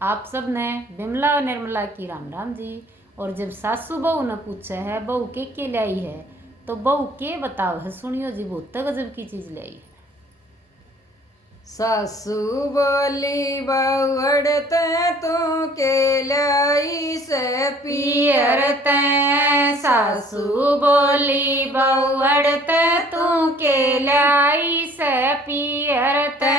आप सब ने बिमला और निर्मला की राम राम जी। और जब सासू बहू ने पूछे है बहू के लाई है तो बहू के बताओ है, सुनियो जी बहुत गजब की चीज लाई है। सासू बोली बहुड़ ते तू के लाई से पियर ते। सासू बोली बहुड़ ते तू के लाई से पियर ते।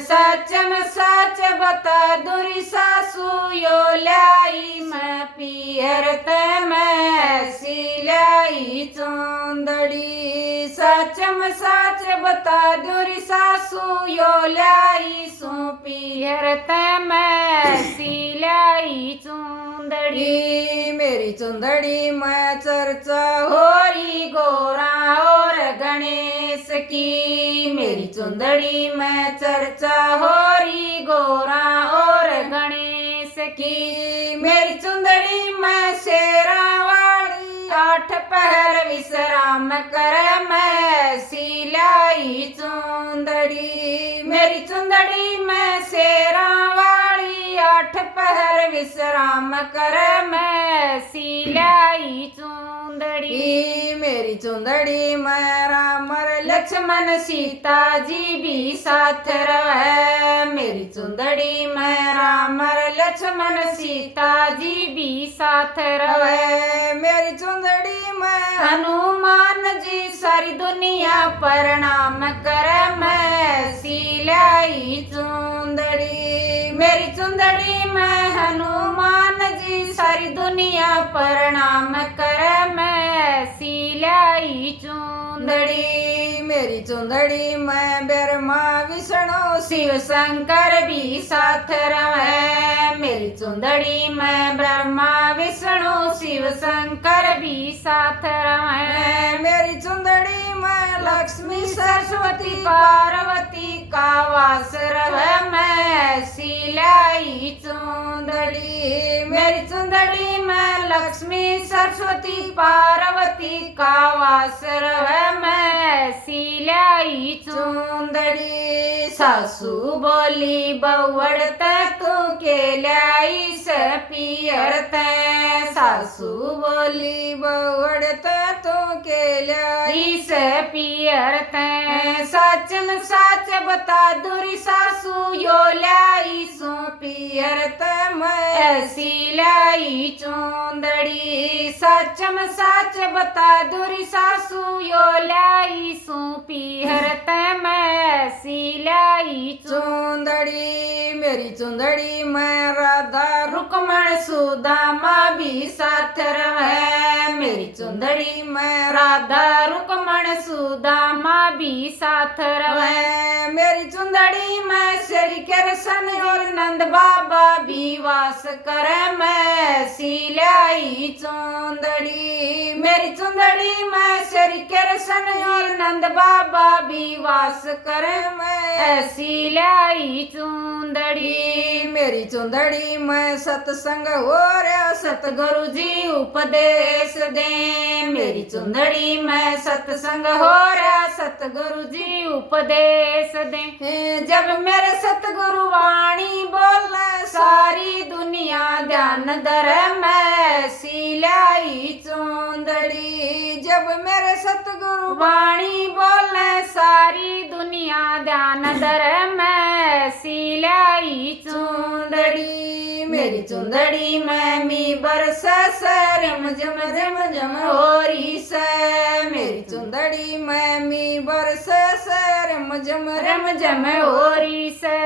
सच में सच बता दुरी सासू यो लाई मैं पियर ते मैं सिलाई चुंदड़ी। सच में सच बता दुरी सासू यो लाई सू पियर ते मैं सिलाई चुंदड़ी। मेरी चुंदड़ी में चर्चा होरी गोरा और गणेश की। मेरी चुंदड़ी में चर्चा होरी गोरा और गणेश की। मेरी चुंदड़ी में शेरा वाली 8 पहर विश्राम कर मैं सिलाई चुंदड़ी। मेरी चुंदड़ी में शेरा वाली 8 पहर विश्राम कर मैं सिलाई चुंदड़ी। मेरी चुंदड़ी में राम लक्ष्मण सीता जी भी साथ रहे। मेरी चुंदड़ी में राम लक्ष्मण सीता जी भी साथ रहे। मेरी चुंदड़ी में हनुमान जी सारी दुनिया प्रणाम कर मैं सिलाई चुंदड़ी। मेरी चुंदड़ी में हनुमान जी सारी दुनिया प्रणाम कर मैं सिलाई चुंदड़ी। मेरी चुंदड़ी में ब्रह्मा विष्णु शिव शंकर भी साथ रहे। मेरी चुंदड़ी में ब्रह्मा विष्णु शिव शंकर भी साथ रहे। मेरी चुंदड़ी में लक्ष्मी सरस्वती पार्वती का वास रहे मैं सिलाई चुंदड़ी। मेरी चुंदड़ी में लक्ष्मी सरस्वती पार्वती का वास रहे मैं सिलाई चुंदड़ी। सासू बोली बहुड़ ते तू के लाई से पियर ते। सासू बोली बहुड़ ते तू के लाई से पियर ते। सच में सच बता दुरी सासू यो लाई सू पियर ते मैं सिलाई चुंदड़ी। सच में सच बता दुरी सासू यो लाई सू पियर ते मैं सिलाई चुंदड़ी। मेरी चुंदड़ी में राधा रुक्मण सुदामा भी साथ रहे। मेरी चुंदड़ी में राधा रुक्मण सुदामा भी साथ रहे। मेरी चुंदड़ी में श्री कृष्ण और नंद बाबा भी वास करे मैं सिलाई चुंदड़ी। मेरी चुंदड़ी में श्री कृष्ण और नंद बाबा भी वास करे मैं सिलाई चुंदड़ी। मेरी चुंदड़ी में सत्संग हो रहा सतगुरु जी उपदेश दे। मेरी चुंदड़ी में सत्संग हो रहा सतगुरु जी उपदेश दे। जब मेरे सतगुरु वाणी बोले सारी दुनिया ध्यान धरे मैं सिलाई चुंदड़ी। जब मेरे सतगुरु वाणी बोले सारी दुनिया ध्यान धरे मैं सिलाई चुंदड़ी। मेरी चुंदड़ी में मी बरस रम जम रम जम होरी से। मेरी चुंदड़ी में मी बरस रम जम होरी से।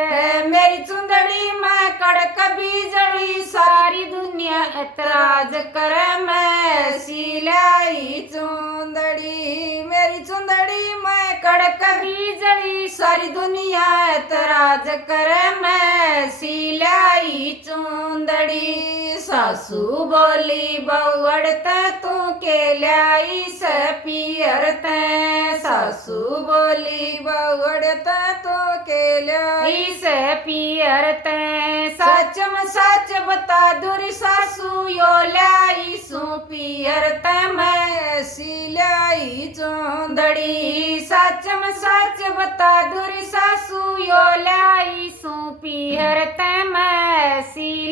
मेरी चुंदड़ी में कड़क बिजली सारी दुनिया ऐतराज करे मैं सिलाई चुंदड़ी। मेरी चुंदड़ी में कड़क बिजली सारी दुनिया ऐतराज करे मैं सिलाई चुंदड़ी। सासू बोली बहुड़ ते तू के लाई से पियर ते। सासू बोली बहुड़ ते तू के लाई से पियर ते। सच में सच बता दुरी सासू यो लाई सू पियर ते मैं सिलाई चुंदड़ी। सच में सच बता दुरी सासू यो लाई सू पियर ते मैं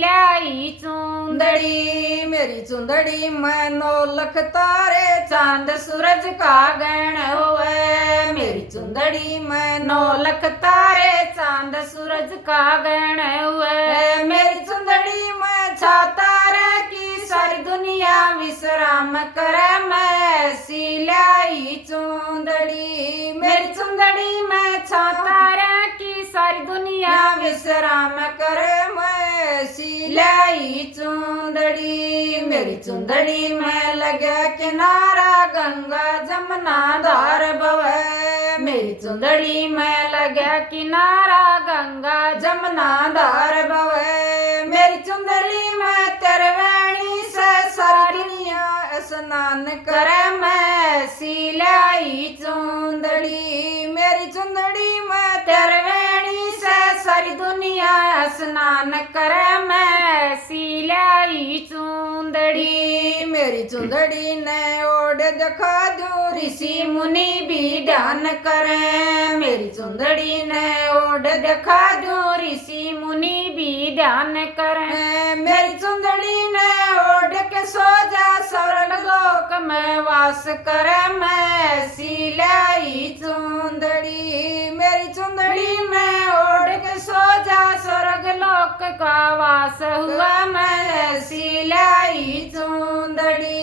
लाई चूंदड़ी। मेरी चुंदड़ी में 9 लख तारे चांद सूरज का गहन होवे। मेरी चुंदड़ी में 9 लख तारे चांद सूरज का गहन हुए। मेरी चुंदड़ी में तारे की सारी दुनिया विश्राम करे। मैं सिलाई चुंदड़ी। मेरी चुंदड़ी में तारे की सारी दुनिया विश्राम करे। मैं सिलाई चुंदड़ी। मेरी चुंदड़ी में लगे किनारा गंगा जमुना धार बहे। मेरी चुंदड़ी में लगे किनारा गंगा जमुना धार बहे। मेरी चुंदड़ी में त्रिवेणी से सारी दुनिया स्नान करे। मैं सिलाई चुंदड़ी। मेरी चुंदड़ी में त्रिवेणी से सारी दुनिया स्नान करे। मैं सिलाई चूंदड़ी। मेरी चुंदड़ी ने ओढ़ दिखा दूं ऋषि मुनि भी ध्यान करें। मेरी चुंदड़ी ने ओढ़ दिखा दूं ऋषि मुनि भी ध्यान करें। मेरी चुंदड़ी ने ओढ़ के सो जा स्वर्ग लोक में वास करे। मैं सिलाई चुंदड़ी। मेरी चुंदड़ी में ओढ़ के सो जा स्वर्ग लोक का वास हुआ। मैं सिलाई चुंदड़ी।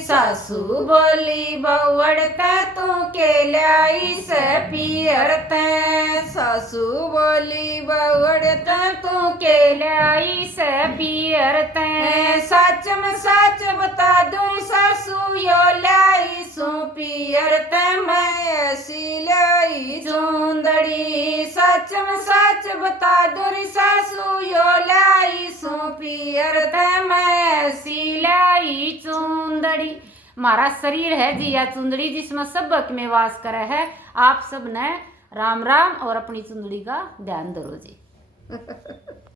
सासू बोली बउड़ते तू के लाई से पियरते। सासू बोली बउड़ते तू के लाई से पियरते। सच में सच बता दूं सासू यो लाई सू पियरते। मैं सिलाई चुंदड़ी। सच में सच बता दूं सासू यो लाई सू पियरते। मैं सिलाई चूंदड़ी। हमारा शरीर है जी या चुंदड़ी जिसमें सबक में वास करे है। आप सब ने राम राम और अपनी चुंदड़ी का ध्यान धरो जी।